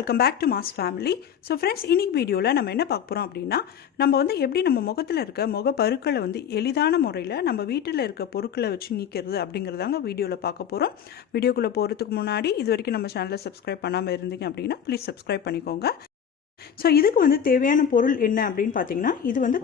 Welcome back to mass family. So friends, இன்னைக்கு வீடியோவில் நம்ம என்ன பார்க்க போகிறோம் அப்படின்னா, நம்ம வந்து எப்படி நம்ம முகத்தில் இருக்க முகப்பருக்களை வந்து எளிதான முறையில் நம்ம வீட்டில் இருக்க பொருட்களை வச்சு நீக்கிறது அப்படிங்கிறதாங்க வீடியோவில் பார்க்க போகிறோம். வீடியோக்குள்ளே போகிறதுக்கு முன்னாடி இது வரைக்கும் நம்ம சேனலை சப்ஸ்கிரைப் பண்ணாமல் இருந்தீங்க அப்படின்னா ப்ளீஸ் சப்ஸ்கிரைப் பண்ணிக்கோங்க. ஸோ இதுக்கு வந்து தேவையான பொருள் என்ன அப்படின்னு பார்த்தீங்கன்னா, இது வந்து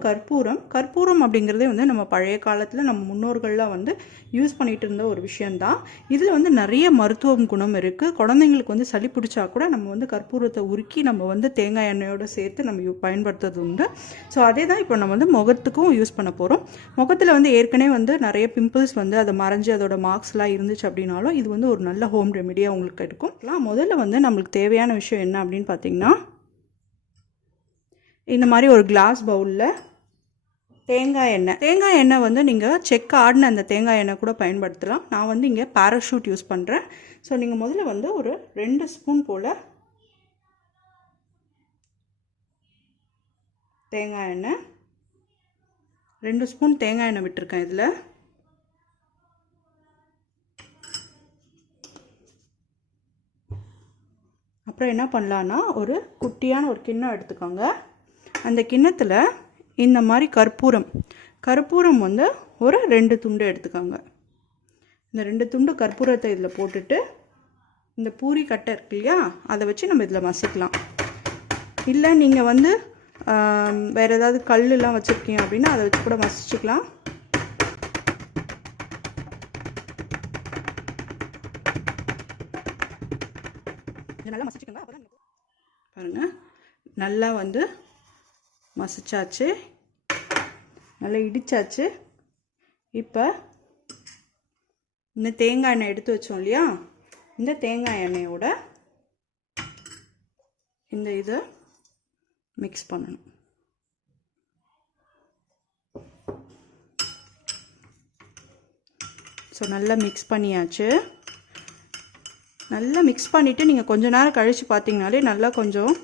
கற்பூரம் அப்படிங்கிறதே வந்து நம்ம பழைய காலத்தில் நம்ம முன்னோர்கள்லாம் வந்து யூஸ் பண்ணிகிட்டு இருந்த ஒரு விஷயந்தான். இதில் வந்து நிறைய மருத்துவ குணம் இருக்குது. குழந்தைங்களுக்கு வந்து சளி பிடிச்சா கூட நம்ம வந்து கற்பூரத்தை உருக்கி நம்ம வந்து தேங்காய் எண்ணெயோடு சேர்த்து நம்ம பயன்படுத்துறது உண்டு. ஸோ அதே தான் இப்போ நம்ம வந்து முகத்துக்கும் யூஸ் பண்ண போகிறோம். முகத்தில் வந்து ஏற்கனவே வந்து நிறைய பிம்பிள்ஸ் வந்து அதை மறைஞ்சு அதோட மார்க்ஸ்லாம் இருந்துச்சு அப்படின்னாலும் இது வந்து ஒரு நல்ல ஹோம் ரெமெடியாக உங்களுக்கு இருக்கும். முதல்ல வந்து நம்மளுக்கு தேவையான விஷயம் என்ன அப்படின்னு பார்த்தீங்கன்னா, இந்த மாதிரி ஒரு கிளாஸ் பவுலில் தேங்காய் எண்ணெய் வந்து நீங்கள் செக் ஆடின அந்த தேங்காய் எண்ணெய் கூட பயன்படுத்தலாம். நான் வந்து இங்கே பேராஷூட் யூஸ் பண்ணுறேன். ஸோ நீங்கள் முதல்ல வந்து ஒரு 2 ஸ்பூன் போல் தேங்காய் எண்ணெய் 2 ஸ்பூன் தேங்காய் எண்ணெய் விட்டுருக்கேன். இதில் அப்புறம் என்ன பண்ணலான்னா, ஒரு குட்டியான ஒரு கிண்ணம் எடுத்துக்கோங்க. அந்த கிண்ணத்தில் இந்த மாதிரி கற்பூரம் வந்து ஒரு 2 துண்டு எடுத்துக்கோங்க. இந்த 2 துண்டு கற்பூரத்தை இதில் போட்டுட்டு இந்த பூரி கட்டை இருக்கு இல்லையா, அதை வச்சு நம்ம இதில் மசிக்கலாம். இல்லை நீங்கள் வந்து வேறு ஏதாவது கல்லுலாம் வச்சுருக்கீங்க அப்படின்னா அதை வச்சு கூட மசிச்சுக்கலாம். நல்லா மசிச்சுக்கோங்க. பாருங்கள், நல்லா வந்து மசிச்சாச்சு, நல்லா இடிச்சாச்சு. இப்போ இந்த தேங்காய் எண்ணெய் எடுத்து வச்சோம் இல்லையா, இந்த தேங்காய் எண்ணெயோட இந்த இதை மிக்ஸ் பண்ணணும். ஸோ நல்லா மிக்ஸ் பண்ணியாச்சு. நல்லா மிக்ஸ் பண்ணிவிட்டு நீங்கள் கொஞ்ச நேரம் கழித்து பார்த்தீங்கனாலே நல்லா கொஞ்சம்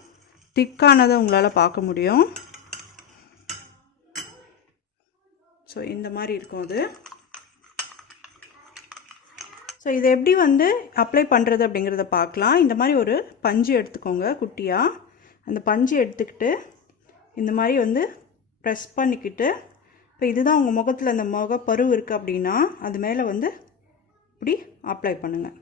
திக்கானதை உங்களால் பார்க்க முடியும். ஸோ இந்த மாதிரி இருக்கும் அது. ஸோ இதை எப்படி வந்து அப்ளை பண்ணுறது அப்படிங்கிறத பார்க்கலாம். இந்த மாதிரி ஒரு பஞ்சு எடுத்துக்கோங்க குட்டியாக. அந்த பஞ்சு எடுத்துக்கிட்டு இந்த மாதிரி வந்து ப்ரெஸ் பண்ணிக்கிட்டு, இப்போ இதுதான் உங்கள் முகத்தில் அந்த முகப்பரு இருக்குது அப்படின்னா அது மேலே வந்து இப்படி அப்ளை பண்ணுங்கள்.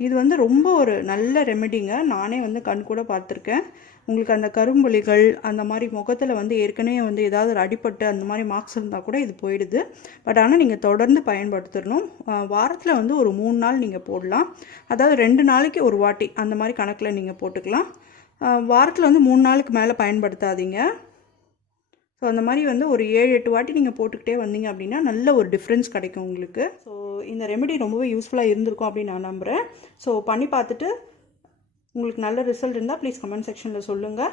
இது வந்து ரொம்ப ஒரு நல்ல ரெமெடிங்க. நானே வந்து கண் கூட பார்த்துருக்கேன். உங்களுக்கு அந்த கரும்புலிகள் அந்த மாதிரி முகத்தில் வந்து ஏற்கனவே வந்து ஏதாவது ஒரு அடிபட்டு அந்த மாதிரி மார்க்ஸ் இருந்தால் கூட இது போயிடுது. பட் ஆனால் நீங்கள் தொடர்ந்து பயன்படுத்தணும். வாரத்தில் வந்து ஒரு 3 நாள் நீங்கள் போடலாம். அதாவது 2 நாளைக்கு ஒரு வாட்டி அந்த மாதிரி கணக்கில் நீங்கள் போட்டுக்கலாம். வாரத்தில் வந்து 3 நாளுக்கு மேலே பயன்படுத்தாதீங்க. ஸோ அந்த மாதிரி வந்து ஒரு 7-8 வாட்டி நீங்கள் போட்டுக்கிட்டே வந்தீங்க அப்படின்னா நல்ல ஒரு டிஃப்ரென்ஸ் கிடைக்கும் உங்களுக்கு. ஸோ இந்த ரெமெடி ரொம்பவே யூஸ்ஃபுல்லாக இருந்திருக்கும் அப்படின்னு நான் நம்புகிறேன். ஸோ பண்ணி பார்த்துட்டு உங்களுக்கு நல்ல ரிசல்ட் இருந்தால் ப்ளீஸ் கமெண்ட் செக்ஷனில் சொல்லுங்கள்.